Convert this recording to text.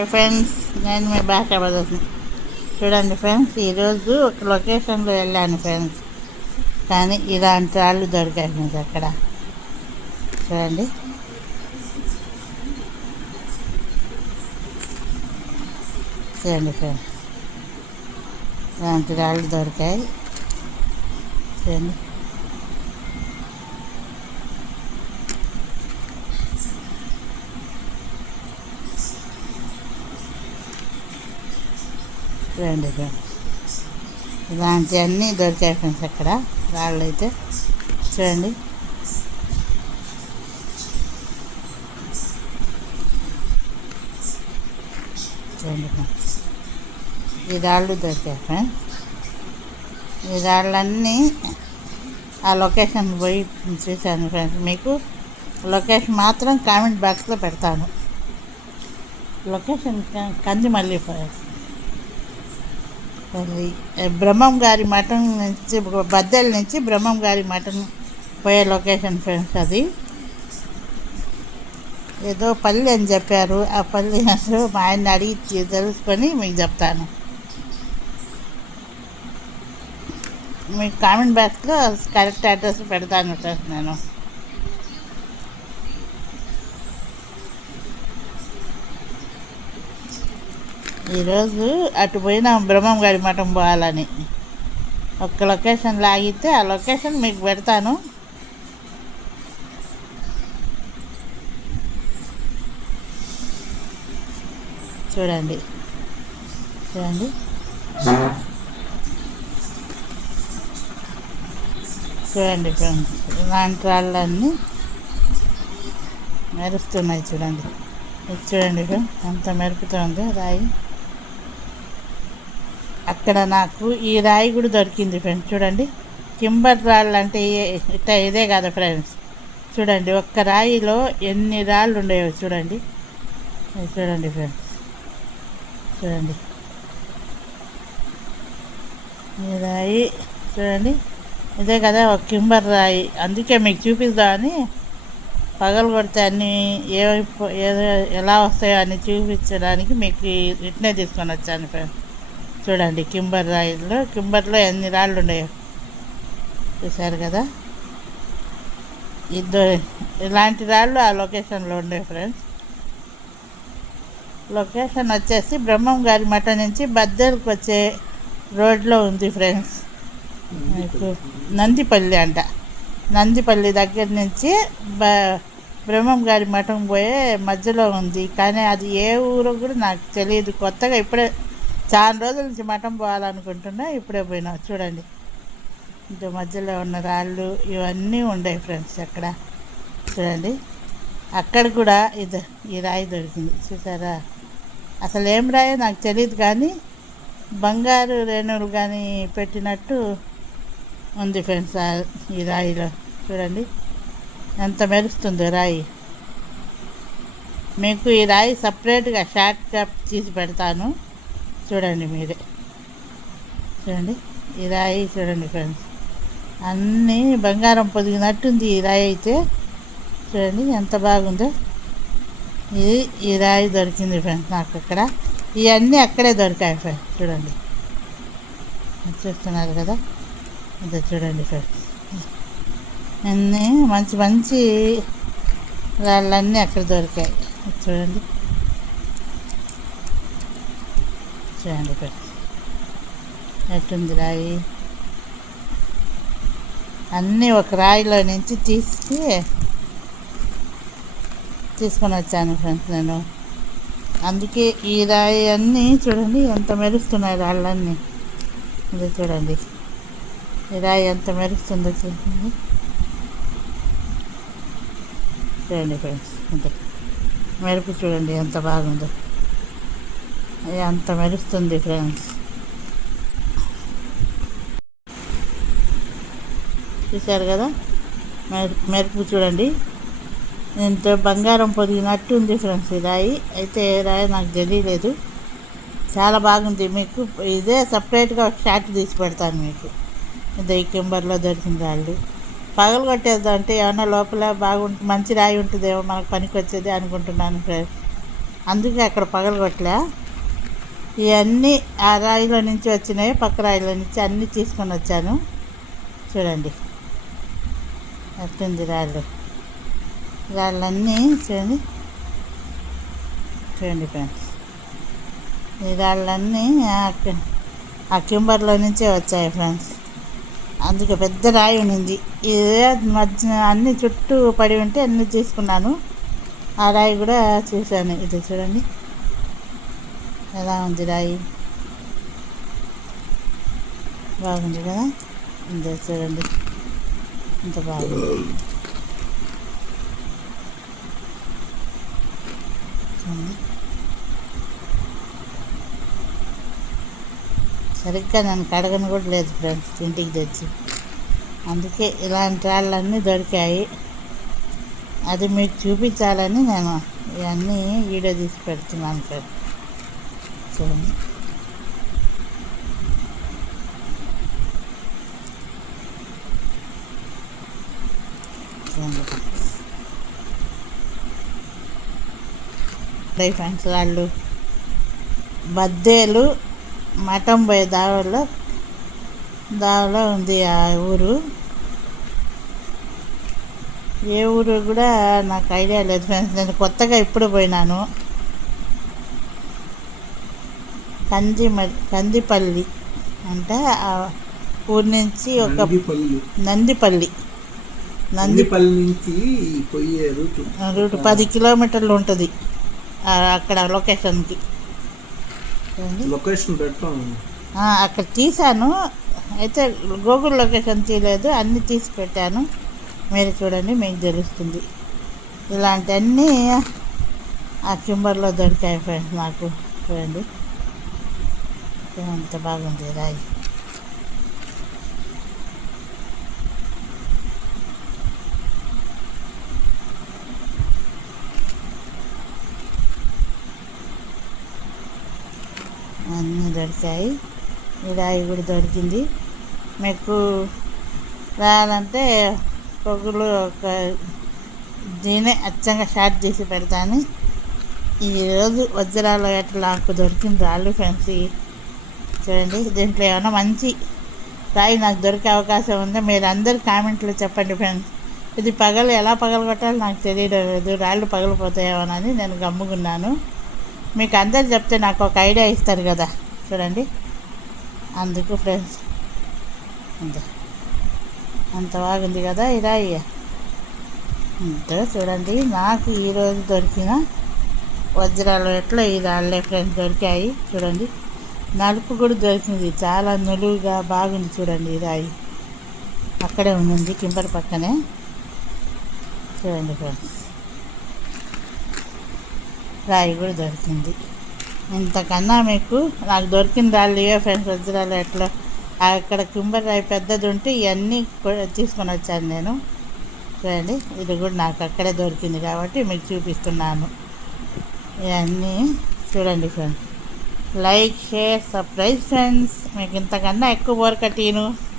Hi friends నేను మీ భాష బ్రదర్స్ని చూడండి ఫ్రెండ్స్ ఈరోజు ఒక లొకేషన్లో వెళ్ళాను ఫ్రెండ్స్. కానీ ఇలాంటి రాళ్ళు దొరికాయి ఫ్రెండ్స్ అక్కడ. చూడండి. చూడండి ఫ్రెండ్స్. ఇలాంటి రాళ్ళు దొరికాయి. చూడండి. రండి ఫ్రెండ్స్ ఇలాంటివన్నీ దొరికాయి ఫ్రెండ్స్ అక్కడ. రాళ్ళు అయితే చూడండి. చూడండి ఫ్రెండ్స్. ఈ రాళ్ళు దొరికాయి ఫ్రెండ్స్. ఈ రాళ్ళన్నీ ఆ లొకేషన్ పోయి చూశాను ఫ్రెండ్స్. మీకు లొకేషన్ మాత్రం కామెంట్ బాక్స్లో పెడతాను. లొకేషన్ కందిమల్లి ఫ్రెండ్స్ బ్రహ్మం గారి మఠం నుంచి బద్దెల నుంచి బ్రహ్మం గారి మఠం పోయే లొకేషన్ ఫ్రెండ్స్ అది. ఏదో పల్లి అని చెప్పారు. ఆ పల్లి అసలు మా ఆయన అడిగి తెలుసుకొని మీకు చెప్తాను. మీ కామెంట్ బాక్స్లో కరెక్ట్ అడ్రస్ పెడతాను ఫ్రెండ్స్ నేను. ఈరోజు అటు పోయినా బ్రహ్మం గారి మఠం పోవాలని. ఒక్క లొకేషన్ లాగితే ఆ లొకేషన్ మీకు పెడతాను. చూడండి. చూడండి. చూడండి ఫ్రెండ్స్ ఇలాంటి రాళ్ళన్నీ మెరుస్తున్నాయి చూడండి. చూడండి ఎంత మెరుపుతుంది రాయి. అక్కడ నాకు ఈ రాయి కూడా దొరికింది ఫ్రెండ్స్ చూడండి. కింబర్ రాళ్ళు అంటే ఇట్ట ఇదే కదా ఫ్రెండ్స్ చూడండి ఒక్క రాయిలో ఎన్ని రాళ్ళు ఉండేవి చూడండి. చూడండి ఫ్రెండ్స్ చూడండి. ఈ రాయి చూడండి. ఇదే కదా ఒక కింబర్ రాయి. అందుకే మీకు చూపిద్దామని పగలు కొడితే అన్నీ ఏమైపో ఏదో ఎలా వస్తాయో అన్నీ చూపించడానికి మీకు ఇట్నే తీసుకొని వచ్చాను ఫ్రెండ్స్ చూడండి కింబర్ రాయిలో కింబర్లో ఎన్ని రాళ్ళు ఉన్నాయో చూశారు కదా? ఇద్దరు ఇలాంటి రాళ్ళు ఆ లొకేషన్లో ఉండే ఫ్రెండ్స్. లొకేషన్ వచ్చేసి బ్రహ్మం గారి మఠ నుంచి బద్దెలకు వచ్చే రోడ్లో ఉంది ఫ్రెండ్స్. నందిపల్లి అంట. నందిపల్లి దగ్గర నుంచి బ బ్రహ్మం గారి మఠం పోయే మధ్యలో ఉంది. కానీ అది ఏ ఊరో కూడా నాకు తెలియదు. కొత్తగా ఇప్పుడే చాలా రోజుల నుంచి మఠం పోవాలనుకుంటున్నా ఇప్పుడే పోయినా. చూడండి. ఇంత మధ్యలో ఉన్న రాళ్ళు ఇవన్నీ ఉండే ఫ్రెండ్స్ అక్కడ. చూడండి. అక్కడ కూడా ఇది ఈ రాయి దొరికింది. చూసారా? అసలు ఏం రాయో నాకు తెలియదు కానీ బంగారు రేణువులు కానీ పెట్టినట్టు ఉంది ఫ్రెండ్స్ ఈ రాయిలో. చూడండి. ఎంత మెరుస్తుంది రాయి. మీకు ఈ రాయి సపరేట్గా షార్ట్ కప్ తీసి పెడతాను. చూడండి మీరే చూడండి ఈ రాయి చూడండి ఫ్రెండ్స్ అన్నీ బంగారం పొదిగినట్టుంది ఈ రాయి అయితే. చూడండి ఎంత బాగుందో. ఇది ఈ రాయి దొరికింది ఫ్రెండ్స్ నాకు అక్కడ ఇవన్నీ అక్కడే దొరికాయి ఫ్రెండ్స్ చూడండి. చూస్తున్నారు కదా? అదే చూడండి ఫ్రెండ్స్ అన్నీ మంచి మంచి రాళ్ళన్నీ అక్కడ దొరికాయి. చూడండి. చూడండి ఫ్రెండ్స్ ఎట్టుంది రాయి? అన్నీ ఒక రాయిలో నుంచి తీసి తీసుకొని వచ్చాను ఫ్రెండ్స్ నేను. అందుకే ఈ రాయి అన్నీ చూడండి ఎంత మెరుస్తున్నాయి రాళ్ళన్నీ. ఇది చూడండి. ఈ రాయి ఎంత మెరుస్తుందో చూడండి. చూడండి ఫ్రెండ్స్ ఇంత మెరుపు చూడండి ఎంత బాగుందో. అంత మెరుస్తుంది ఫ్రెండ్స్ చూశారు కదా? మెరుపు మెరుపు చూడండి. ఇంత బంగారం పొదిగినట్టు ఉంది ఫ్రెండ్స్ ఈ రాయి. అయితే ఏ రాయి నాకు తెలియలేదు. చాలా బాగుంది మీకు. ఇదే సపరేట్గా ఒక షార్ట్ తీసి పెడతాను మీకు. ఇది ఈ కింబర్లో దొరికిన రాళ్ళు. పగలు కొట్టేద్దాం అంటే ఏమన్నా లోపల బాగుంటు మంచి రాయి ఉంటుందేమో మనకు పనికి వచ్చేది అనుకుంటున్నాను ఫ్రెండ్స్ అందుకే అక్కడ పగలు కొట్టలే. ఇవన్నీ ఆ రాయిలో నుంచి వచ్చినాయి పక్క రాయిలో నుంచి అన్నీ తీసుకొని వచ్చాను. చూడండి. అట్టుంది రాళ్ళు? రాళ్ళన్నీ చూడండి. చూడండి ఫ్రెండ్స్. ఈ రాళ్ళన్నీ ఆ కింబర్లో నుంచే వచ్చాయి ఫ్రెండ్స్. అందుకే పెద్ద రాయి ఉన్నింది. ఇదే మధ్య అన్ని చుట్టూ పడి ఉంటే అన్ని తీసుకున్నాను. ఆ రాయి కూడా చూశాను. ఇది చూడండి. ఎలా ఉంది రాయి? బాగుంది కదా? ఇంత చూడండి. ఇంత బాగుంది. సరిగ్గా నన్ను కడగను కూడా లేదు ఫ్రెండ్స్ ఇంటికి తెచ్చి. అందుకే ఇలాంటి వాళ్ళన్నీ దొరికాయి. అది మీకు చూపించాలని నేను ఇవన్నీ వీడియో తీసి పెడుతున్నాను ఫ్రెండ్స్. చూడండి చూడండి ఫ్రెండ్స్. ఫ్రెండ్స్ వాళ్ళు బద్దేలు మఠం పోయే దావలో దావలో ఉంది ఆ ఊరు. ఏ ఊరు కూడా నాకు ఐడియా లేదు ఫ్రెండ్స్. నేను కొత్తగా ఇప్పుడు పోయినాను. కంది కందిపల్లి అంటే ఊరి నుంచి ఒక నందిపల్లి. నందిపల్లి. నంది నందిపల్లి నుంచి పోయే రూట్. రూట్ పది కిలోమీటర్లు ఉంటుంది. అక్కడ లొకేషన్కి. లొకేషన్ ఆ, అక్కడ తీసాను. అయితే గూగుల్ లొకేషన్ తీయలేదు. అన్నీ తీసి పెట్టాను. మీరు చూడండి మీకు తెలుస్తుంది. ఇలాంటివన్నీ ఆ కింబర్లో దొరికాయి ఫ్రెండ్స్ నాకు. చూడండి. అంత బాగుంది రాయి. అన్నీ దొరికాయి. ఈ రాయి కూడా దొరికింది. మీకు రాయాలంటే పొగులు ఒక దీనే అచ్చంగా షార్ట్ చేసి పెడతాను. ఈరోజు వజ్రాలు ఎట్లా నాకు దొరికిన రాళ్ళు ఫ్రెండ్స్ చూడండి దీంట్లో ఏమైనా మంచి రాయి నాకు దొరికే అవకాశం ఉందో? మీరు అందరు కామెంట్లో చెప్పండి ఫ్రెండ్స్. ఇది పగలు ఎలా పగలగొట్టాలో నాకు తెలియడం లేదు. రాళ్ళు పగలిపోతాయేమోనని నేను గమ్ముకున్నాను మీకు అందరు చెప్తే నాకు ఒక ఐడియా ఇస్తారు కదా. చూడండి. అందుకు ఫ్రెండ్స్. అంత. అంత బాగుంది కదా ఈ రాయి. అంతే చూడండి. నాకు ఈరోజు దొరికిన వజ్రాలు ఎట్లా ఈ రాళ్ళే ఫ్రెండ్స్ దొరికాయి. చూడండి. నలుపు కూడా దొరికింది. చాలా నులువుగా బాగుంది చూడండి రాయి. అక్కడే ఉంది కింబర్ పక్కనే. చూడండి ఫ్రెండ్స్. రాయి కూడా దొరికింది. ఇంతకన్నా మీకు నాకు దొరికిన రాళ్ళు ఇవే ఫ్రెండ్స్ వజ్రాలు ఎట్లా? అక్కడ కింబర్ రాయి పెద్దది ఉంటే ఇవన్నీ తీసుకొని వచ్చాను నేను. చూడండి ఇది కూడా నాకు అక్కడే దొరికింది కాబట్టి మీకు చూపిస్తున్నాను. ఇవన్నీ చూడండి friends. Like share subscribe friends. మీకు ఇంతకన్నా ఎక్కువ బోర్ కట్టిను.